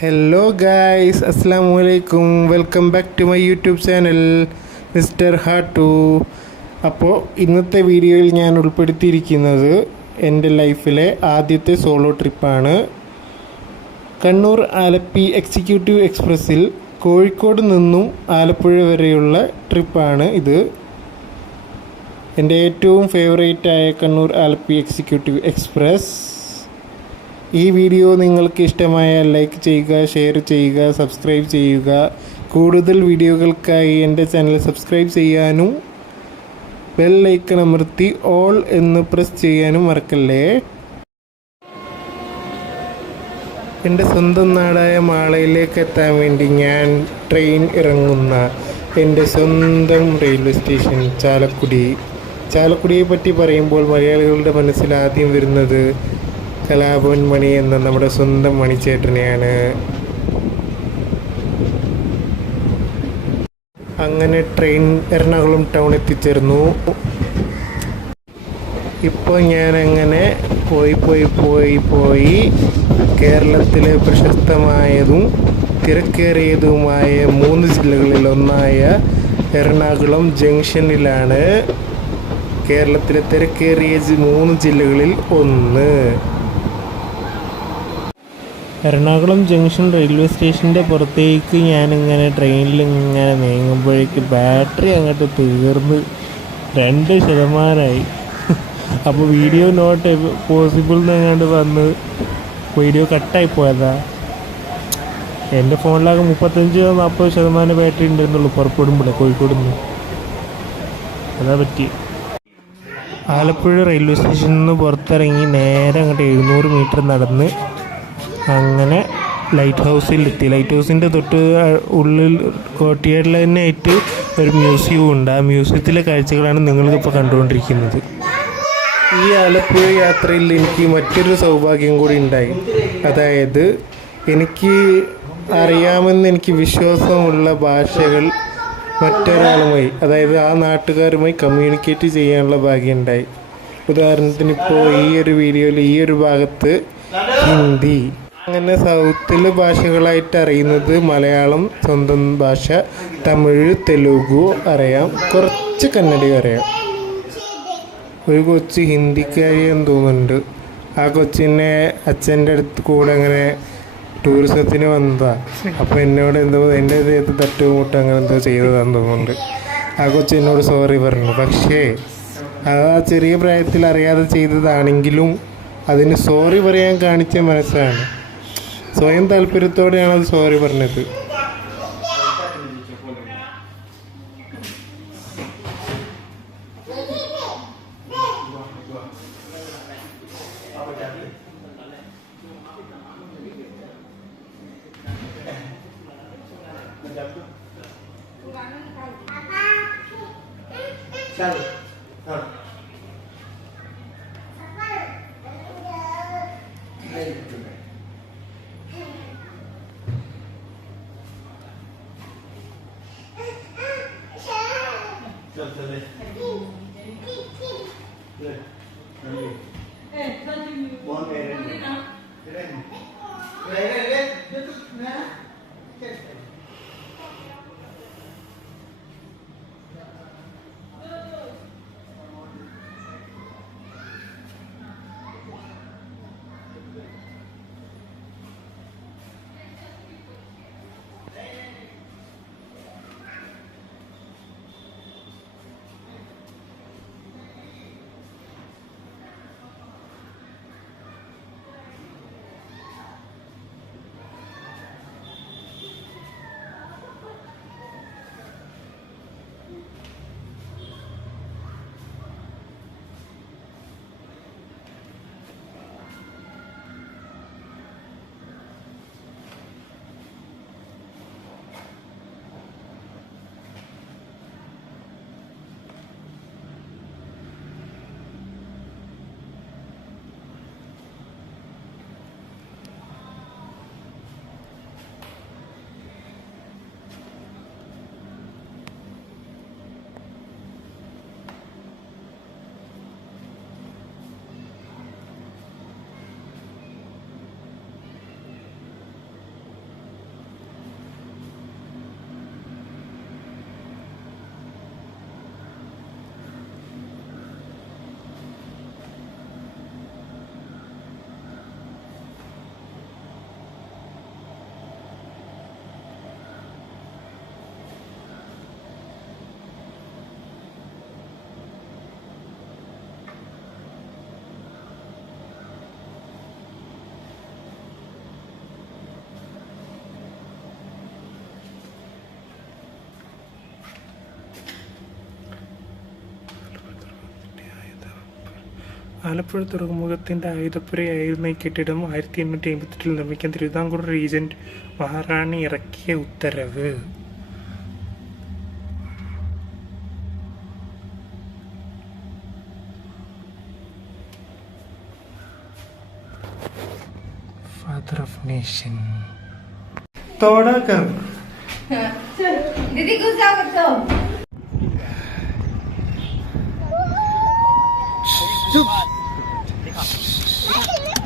Hello guys, അസ്സാം വലൈക്കും. Welcome back to my YouTube channel mister Hattu. അപ്പോൾ ഇന്നത്തെ വീഡിയോയിൽ ഞാൻ ഉൾപ്പെടുത്തിയിരിക്കുന്നത് എൻ്റെ ലൈഫിലെ ആദ്യത്തെ സോളോ ട്രിപ്പാണ്. കണ്ണൂർ ആലപ്പി എക്സിക്യൂട്ടീവ് എക്സ്പ്രസ്സിൽ കോഴിക്കോട് നിന്നും ആലപ്പുഴ വരെയുള്ള ട്രിപ്പാണ് ഇത്. എൻ്റെ ഏറ്റവും ഫേവറേറ്റായ കണ്ണൂർ ആലപ്പി എക്സിക്യൂട്ടീവ് എക്സ്പ്രസ്. ഈ വീഡിയോ നിങ്ങൾക്ക് ഇഷ്ടമായാൽ ലൈക്ക് ചെയ്യുക, ഷെയർ ചെയ്യുക, സബ്സ്ക്രൈബ് ചെയ്യുക. കൂടുതൽ വീഡിയോകൾക്കായി എൻ്റെ ചാനൽ സബ്സ്ക്രൈബ് ചെയ്യാനും ബെൽ ഐക്കൺ അമർത്തി ഓൾ എന്ന് പ്രസ് ചെയ്യാനും മറക്കല്ലേ. എൻ്റെ സ്വന്തം നാടായ മാളയിലേക്ക് എത്താൻ വേണ്ടി ഞാൻ ട്രെയിൻ ഇറങ്ങുന്ന എൻ്റെ സ്വന്തം റെയിൽവേ സ്റ്റേഷൻ ചാലക്കുടിയെ പറ്റി പറയുമ്പോൾ മലയാളികളുടെ മനസ്സിൽ ആദ്യം വരുന്നത് കലാഭവൻ മണി എന്ന നമ്മുടെ സ്വന്തം മണിച്ചേട്ടനെയാണ്. അങ്ങനെ ട്രെയിൻ എറണാകുളം ടൗൺ എത്തിച്ചേർന്നു. ഇപ്പോൾ ഞാനങ്ങനെ പോയി കേരളത്തിലെ പ്രശസ്തമായതും തിരക്കേറിയതുമായ 3 ജില്ലകളിൽ ഒന്നായ എറണാകുളം ജംഗ്ഷനിലാണ്. കേരളത്തിലെ തിരക്കേറിയ 3 ജില്ലകളിൽ ഒന്ന് എറണാകുളം ജംഗ്ഷൻ റെയിൽവേ സ്റ്റേഷൻ്റെ പുറത്തേക്ക് ഞാനിങ്ങനെ ട്രെയിനിൽ ഇങ്ങനെ നീങ്ങുമ്പോഴേക്ക് ബാറ്ററി അങ്ങോട്ട് തീർന്ന് 2%. അപ്പോൾ വീഡിയോ നോട്ട് പോസിബിൾ എന്നങ്ങാണ്ട് വന്ന് വീഡിയോ കട്ടായി പോയതാ. എൻ്റെ ഫോണിലാകെ 35-40% ബാറ്ററി ഉണ്ടെന്നുള്ളൂ പുറപ്പെടുമ്പോൾ കോഴിക്കോട് നിന്ന്. അതാ പറ്റി. ആലപ്പുഴ റെയിൽവേ സ്റ്റേഷനിൽ നിന്ന് പുറത്തിറങ്ങി നേരെ അങ്ങോട്ട് 700 മീറ്റർ നടന്ന് അങ്ങനെ ലൈറ്റ് ഹൗസിലെത്തി. ലൈറ്റ് ഹൗസിൻ്റെ തൊട്ട് ഉള്ളിൽ കോർട്ടിയാർഡിൽ തന്നെ ആയിട്ട് ഒരു മ്യൂസിയം ഉണ്ട്. ആ മ്യൂസിയത്തിലെ കാഴ്ചകളാണ് നിങ്ങളിപ്പോൾ കണ്ടുകൊണ്ടിരിക്കുന്നത്. ഈ ആലപ്പുഴ യാത്രയിൽ എനിക്ക് മറ്റൊരു സൗഭാഗ്യം കൂടി ഉണ്ടായി. അതായത് എനിക്ക് അറിയാമെന്ന് എനിക്ക് വിശ്വാസമുള്ള ഭാഷകൾ മറ്റൊരാളുമായി, അതായത് ആ നാട്ടുകാരുമായി കമ്മ്യൂണിക്കേറ്റ് ചെയ്യാനുള്ള ഭാഗ്യം ഉണ്ടായി. ഉദാഹരണത്തിന് ഇപ്പോൾ ഈ ഒരു വീഡിയോയിൽ ഈ ഒരു ഭാഗത്ത് ഹിന്ദി, അങ്ങനെ സൗത്തിൽ ഭാഷകളായിട്ട് അറിയുന്നത് മലയാളം സ്വന്തം ഭാഷ, തമിഴ്, തെലുഗു അറിയാം, കുറച്ച് കന്നഡയും അറിയാം. ഒരു കൊച്ച് ഹിന്ദിക്കാരിയെന്ന് തോന്നുന്നുണ്ട്. ആ കൊച്ചിനെ അച്ഛൻ്റെ അടുത്ത് കൂടെ അങ്ങനെ ടൂറിസത്തിന് വന്നതാണ്. അപ്പോൾ എന്നോട് എന്തോ എൻ്റെ ദേഹത്ത് തട്ടുമുട്ട് അങ്ങനെ എന്തോ ചെയ്തതാണെന്ന് തോന്നുന്നുണ്ട്. ആ കൊച്ച് എന്നോട് സോറി പറഞ്ഞു. പക്ഷേ ആ ചെറിയ പ്രായത്തിൽ അറിയാതെ ചെയ്തതാണെങ്കിലും അതിന് സോറി പറയാൻ കാണിച്ച മനസ്സാണ്. സ്വയം താല്പര്യത്തോടെയാണ് അത് സോറി പറഞ്ഞത്. ആലപ്പുഴ തുറമുഖത്തിൻ്റെ ആയുധപ്പുരയായിരുന്ന ഈ കെട്ടിടം 1858 നിർമ്മിക്കാൻ തിരുവിതാംകൂർ റീജന്റ് മഹാറാണി ഇറക്കിയ ഉത്തരവ്. Father of nation. തോടാക്കർ दीदी घुस जाओ तो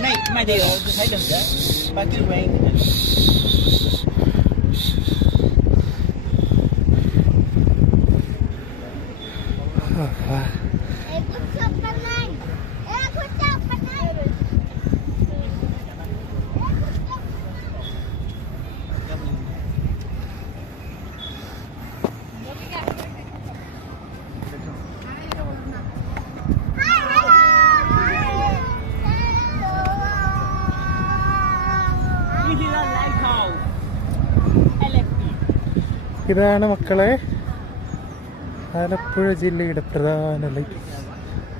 नहीं मैं दे रहा हूँ साइड में बाकी बैंक ഇതാണ് മക്കളെ ആലപ്പുഴ ജില്ലയുടെ പ്രധാന ലൈറ്റ് ഹൗസ്.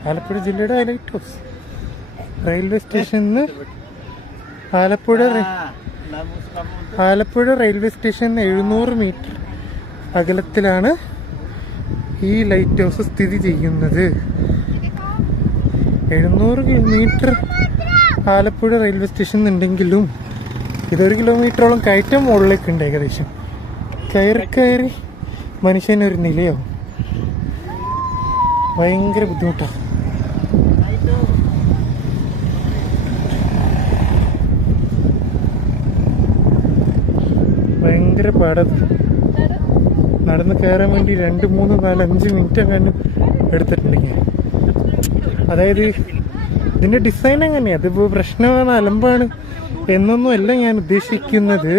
ആലപ്പുഴ ജില്ലയുടെ ലൈറ്റ് ഹൗസ് റെയിൽവേ സ്റ്റേഷനിൽ നിന്ന് ആലപ്പുഴ റെയിൽവേ സ്റ്റേഷനിൽ 700 മീറ്റർ അകലത്തിലാണ് ഈ ലൈറ്റ് ഹൗസ് സ്ഥിതി ചെയ്യുന്നത്. 700 മീറ്റർ ആലപ്പുഴ റെയിൽവേ സ്റ്റേഷൻ ഉണ്ടെങ്കിലും ഇതൊരു കിലോമീറ്ററോളം കയറ്റം മുകളിലേക്കുണ്ട്. ഏകദേശം കയറി മനുഷ്യനൊരു നിലയാവും. ഭയങ്കര ബുദ്ധിമുട്ടാണ്. ഭയങ്കര പാടത്. നടന്ന് കയറാൻ വേണ്ടി 2, 3, 4, 5 മിനിറ്റ് എങ്ങാനും എടുത്തിട്ടുണ്ടെങ്കിൽ. അതായത് ഇതിന്റെ ഡിസൈൻ എങ്ങനെയാണ്, അതിപ്പോ പ്രശ്നമാണ്, അലമ്പാണ് എന്നൊന്നും അല്ല ഞാൻ ഉദ്ദേശിക്കുന്നത്.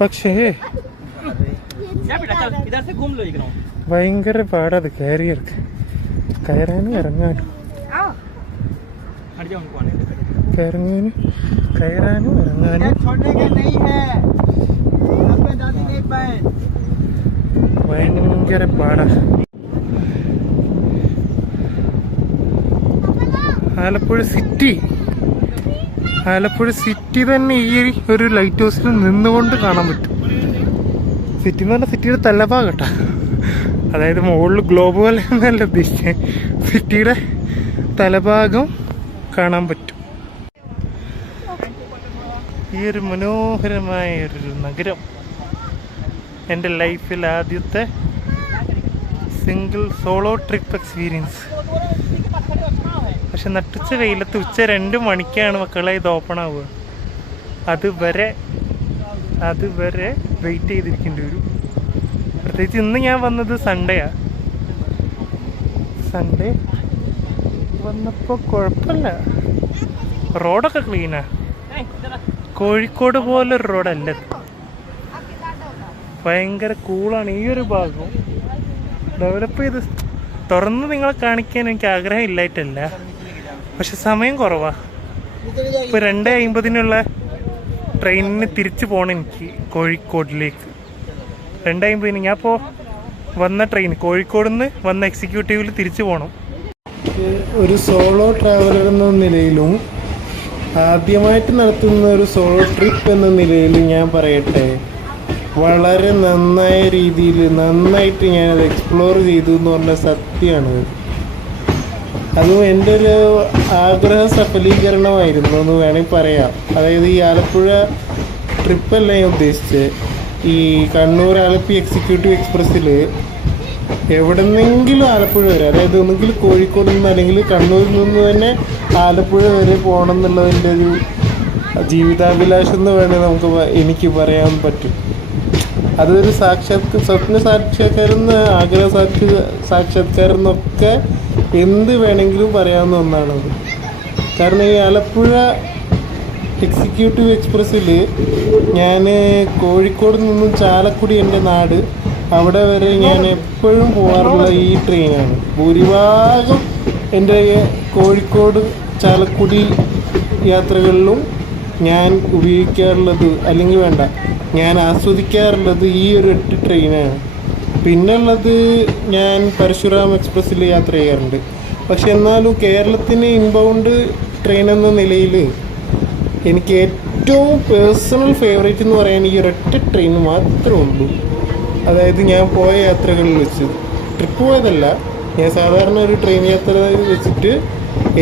പക്ഷേ ഭയങ്കര പാടത് കയറാനും ഇറങ്ങാനും. കയറാനും ഇറങ്ങാനും ഭയങ്കര പാടാ. ആലപ്പുഴ സിറ്റി തന്നെ ഈ ഒരു ലൈറ്റ് ഹൗസിൽ നിന്നുകൊണ്ട് കാണാൻ പറ്റും. സിറ്റി എന്ന് പറഞ്ഞാൽ സിറ്റിയുടെ തലഭാഗട്ടാ. അതായത് മുകളിൽ ഗ്ലോബ് പോലെ എന്നല്ല ഉദ്ദേശിച്ചത്, സിറ്റിയുടെ തലഭാഗം കാണാൻ പറ്റും. ഈ ഒരു മനോഹരമായ ഒരു നഗരം എൻ്റെ ലൈഫിൽ ആദ്യത്തെ സിംഗിൾ സോളോ ട്രിപ്പ് എക്സ്പീരിയൻസ്. പക്ഷെ നട്ടുച്ച വെയിലത്ത് ഉച്ച 2 മണിക്കാണ് മക്കളെ ഇത് ഓപ്പൺ ആവുക. അതുവരെ വെയിറ്റ് ചെയ്തിരിക്കേണ്ടി വരും. പ്രത്യേകിച്ച് ഇന്ന് ഞാൻ വന്നത് സൺഡേ വന്നപ്പോൾ കുഴപ്പമില്ല, റോഡൊക്കെ ക്ലീനാ. കോഴിക്കോട് പോലൊരു റോഡല്ല, ഭയങ്കര കൂളാണ്. ഈ ഒരു ഭാഗം ഡെവലപ്പ് ചെയ്ത് തുറന്ന് നിങ്ങളെ കാണിക്കാൻ എനിക്ക് ആഗ്രഹം ഇല്ലായിട്ടല്ല, പക്ഷെ സമയം കുറവാ. ഇപ്പോൾ 2:50 ട്രെയിനിന് തിരിച്ചു പോകണം എനിക്ക് കോഴിക്കോടിലേക്ക്. 2:50 ഞാൻ ഇപ്പോൾ വന്ന ട്രെയിൻ കോഴിക്കോട് നിന്ന് വന്ന എക്സിക്യൂട്ടീവിൽ തിരിച്ചു പോകണം. ഒരു സോളോ ട്രാവലർ എന്ന നിലയിലും ആദ്യമായിട്ട് നടത്തുന്ന ഒരു സോളോ ട്രിപ്പ് എന്ന നിലയിലും ഞാൻ പറയട്ടെ, വളരെ നന്നായ രീതിയിൽ നന്നായിട്ട് ഞാനത് എക്സ്പ്ലോർ ചെയ്തു എന്ന് പറഞ്ഞ സത്യമാണ്. അതും എൻ്റെ ഒരു ആഗ്രഹ സഫലീകരണമായിരുന്നു എന്ന് വേണമെങ്കിൽ പറയാം. അതായത് ഈ ആലപ്പുഴ ട്രിപ്പല്ല ഞാൻ ഉദ്ദേശിച്ചത്, ഈ കണ്ണൂർ ആലപ്പി എക്സിക്യൂട്ടീവ് എക്സ്പ്രസ്സിൽ എവിടെ നിന്നെങ്കിലും ആലപ്പുഴ വരെ, അതായത് ഒന്നുകിൽ കോഴിക്കോട് നിന്ന് അല്ലെങ്കിൽ കണ്ണൂരിൽ നിന്ന് തന്നെ ആലപ്പുഴ വരെ പോകണം എന്നുള്ളതിൻ്റെ ഒരു ജീവിതാഭിലാഷം എന്ന് വേണമെങ്കിൽ എനിക്ക് പറയാൻ പറ്റും. അതൊരു സ്വപ്ന സാക്ഷാത്കാരെന്ന് ആഗ്രഹ സാക്ഷാത്കാരെന്നൊക്കെ എന്ത് വേണമെങ്കിലും പറയാവുന്ന ഒന്നാണത്. കാരണം ഈ ആലപ്പുഴ എക്സിക്യൂട്ടീവ് എക്സ്പ്രസ്സിൽ ഞാൻ കോഴിക്കോട് നിന്നും ചാലക്കുടി എൻ്റെ നാട്, അവിടെ വരെ ഞാൻ എപ്പോഴും പോകാറുള്ള ഈ ട്രെയിനാണ്. ഭൂരിഭാഗം എൻ്റെ കോഴിക്കോട് ചാലക്കുടി യാത്രകളിലും ഞാൻ ഉപയോഗിക്കാറുള്ളത്, അല്ലെങ്കിൽ വേണ്ട, ഞാൻ ആസ്വദിക്കാറുള്ളത് ഈ ഒരു 8 ട്രെയിനാണ്. പിന്നുള്ളത് ഞാൻ പരശുറാം എക്സ്പ്രസ്സിൽ യാത്ര ചെയ്യാറുണ്ട്. പക്ഷെ എന്നാലും കേരളത്തിന് ഇൻബൗണ്ട് ട്രെയിൻ എന്ന നിലയിൽ എനിക്ക് ഏറ്റവും പേഴ്സണൽ ഫേവറേറ്റ് എന്ന് പറയാൻ ഈ ഒരൊറ്റ ട്രെയിൻ മാത്രമേ ഉള്ളൂ. അതായത് ഞാൻ പോയ യാത്രകളിൽ വെച്ച്, ട്രിപ്പ് പോയതല്ല, ഞാൻ സാധാരണ ഒരു ട്രെയിൻ യാത്ര വെച്ചിട്ട്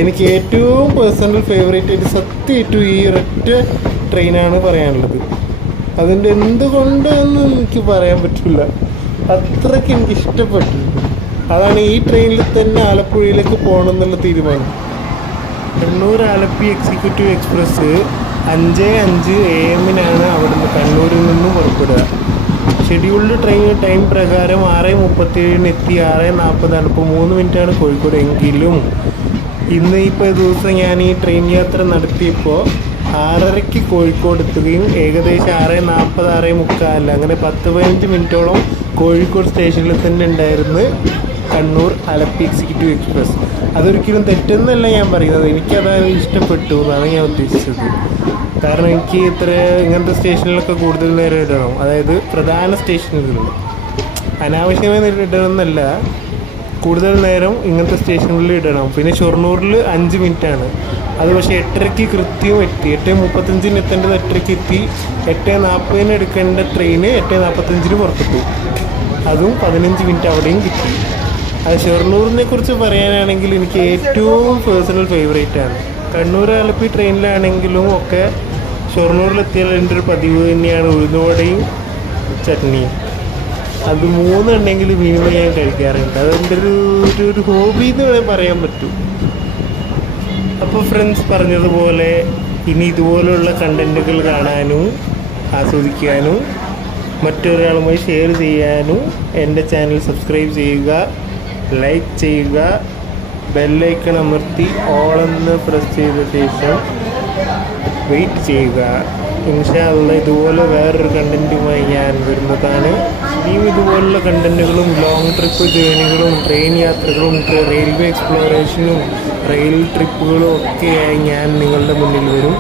എനിക്ക് ഏറ്റവും പേഴ്സണൽ ഫേവറേറ്റ് ആയിട്ട് സത്യമായിട്ടും ഈ ഒരൊറ്റ ട്രെയിനാണ് പറയാനുള്ളത്. അതിൻ്റെ എന്തുകൊണ്ടെന്ന് എനിക്ക് പറയാൻ പറ്റില്ല, അത്രയ്ക്ക് എനിക്ക് ഇഷ്ടപ്പെട്ടു. അതാണ് ഈ ട്രെയിനിൽ തന്നെ ആലപ്പുഴയിലേക്ക് പോകണം എന്നുള്ള തീരുമാനം. Kannur Alleppey executive express 5:05 AM അവിടുന്ന് കണ്ണൂരിൽ നിന്നും പുറപ്പെടുക. ഷെഡ്യൂൾഡ് ട്രെയിൻ ടൈം പ്രകാരം 6:37 എത്തി 6:40 ഇപ്പോൾ 3 മിനിറ്റാണ് കോഴിക്കോട്. എങ്കിലും ഇന്ന് ഇപ്പോൾ ദിവസം ഞാൻ ഈ ട്രെയിൻ യാത്ര നടത്തിയപ്പോൾ 6:30 കോഴിക്കോട് എത്തുകയും ഏകദേശം 6:40 6:45 അങ്ങനെ 10-15 മിനിറ്റോളം കോഴിക്കോട് സ്റ്റേഷനിൽ തന്നെ ഉണ്ടായിരുന്നു കണ്ണൂർ ആലപ്പി എക്സിക്യൂട്ടീവ് എക്സ്പ്രസ്. അതൊരിക്കലും തെറ്റെന്നല്ല ഞാൻ പറയുന്നത്, എനിക്കത് ഇഷ്ടപ്പെട്ടു എന്നാണ് ഞാൻ ഉദ്ദേശിച്ചത്. കാരണം എനിക്ക് ഇങ്ങനത്തെ സ്റ്റേഷനിലൊക്കെ കൂടുതൽ നേരം ഇടണം, അതായത് പ്രധാന സ്റ്റേഷനുകളിൽ അനാവശ്യമായി ഇടണം എന്നല്ല, കൂടുതൽ നേരം ഇങ്ങനത്തെ സ്റ്റേഷനുകളിൽ ഇടണം. പിന്നെ ഷൊർണൂരിൽ 5 മിനിറ്റാണ്, അത് പക്ഷേ 8:30 കൃത്യം എത്തി. 8:35 എത്തേണ്ടത് 8:30 എത്തി. 8:40 എടുക്കേണ്ട ട്രെയിന് 8:45 പുറപ്പെട്ടു. അതും 15 മിനിറ്റ് അവിടെയും കിട്ടി. അത് ഷൊർണൂരിനെ കുറിച്ച് പറയാനാണെങ്കിൽ എനിക്ക് ഏറ്റവും പേഴ്സണൽ ഫേവറേറ്റ് ആണ്. കണ്ണൂർ ആലപ്പി ട്രെയിനിലാണെങ്കിലും ഒക്കെ ഷൊർണൂരിലെത്തിയാൽ എൻ്റെ ഒരു പതിവ് തന്നെയാണ് ഉഴുന്നുവടയും ചട്നിയും. അത് 3 ഉണ്ടെങ്കിൽ മിനിമം ഞാൻ കഴിക്കാറുണ്ട്. അതെൻ്റെ ഒരു ഹോബി എന്ന് വേണമെങ്കിൽ പറയാൻ പറ്റും. അപ്പോൾ ഫ്രണ്ട്സ്, പറഞ്ഞതുപോലെ ഇനി ഇതുപോലുള്ള കണ്ടൻറ്റുകൾ കാണാനും ആസ്വദിക്കാനും മറ്റൊരാളുമായി ഷെയർ ചെയ്യാനും എൻ്റെ ചാനൽ സബ്സ്ക്രൈബ് ചെയ്യുക, ലൈക്ക് ചെയ്യുക, ബെല്ലൈക്കൺ അമർത്തി ഓൾ എന്ന് പ്രസ് ചെയ്ത ശേഷം വെയിറ്റ് ചെയ്യുക. ഇൻഷാ അല്ലാഹ് ഇതുപോലെ വേറൊരു കണ്ടൻറ്റുമായി ഞാൻ വരുന്നതാണ്. ഇനിയും ഇതുപോലുള്ള കണ്ടൻറ്റുകളും ലോങ് ട്രിപ്പ് ജേണികളും ട്രെയിൻ യാത്രകളും റെയിൽവേ എക്സ്പ്ലോറേഷനും റെയിൽ ട്രിപ്പുകളും ഒക്കെയായി ഞാൻ നിങ്ങളുടെ മുന്നിൽ വരും.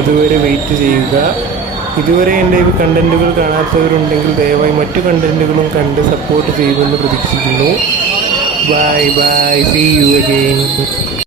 അതുവരെ വെയിറ്റ് ചെയ്യുക. ഇതുവരെ എൻ്റെ ഈ കണ്ടൻറ്റുകൾ കാണാത്തവരുണ്ടെങ്കിൽ ദയവായി മറ്റു കണ്ടൻറ്റുകളും കണ്ട് സപ്പോർട്ട് ചെയ്യുമെന്ന് പ്രതീക്ഷിക്കുന്നു. Bye bye, see you again.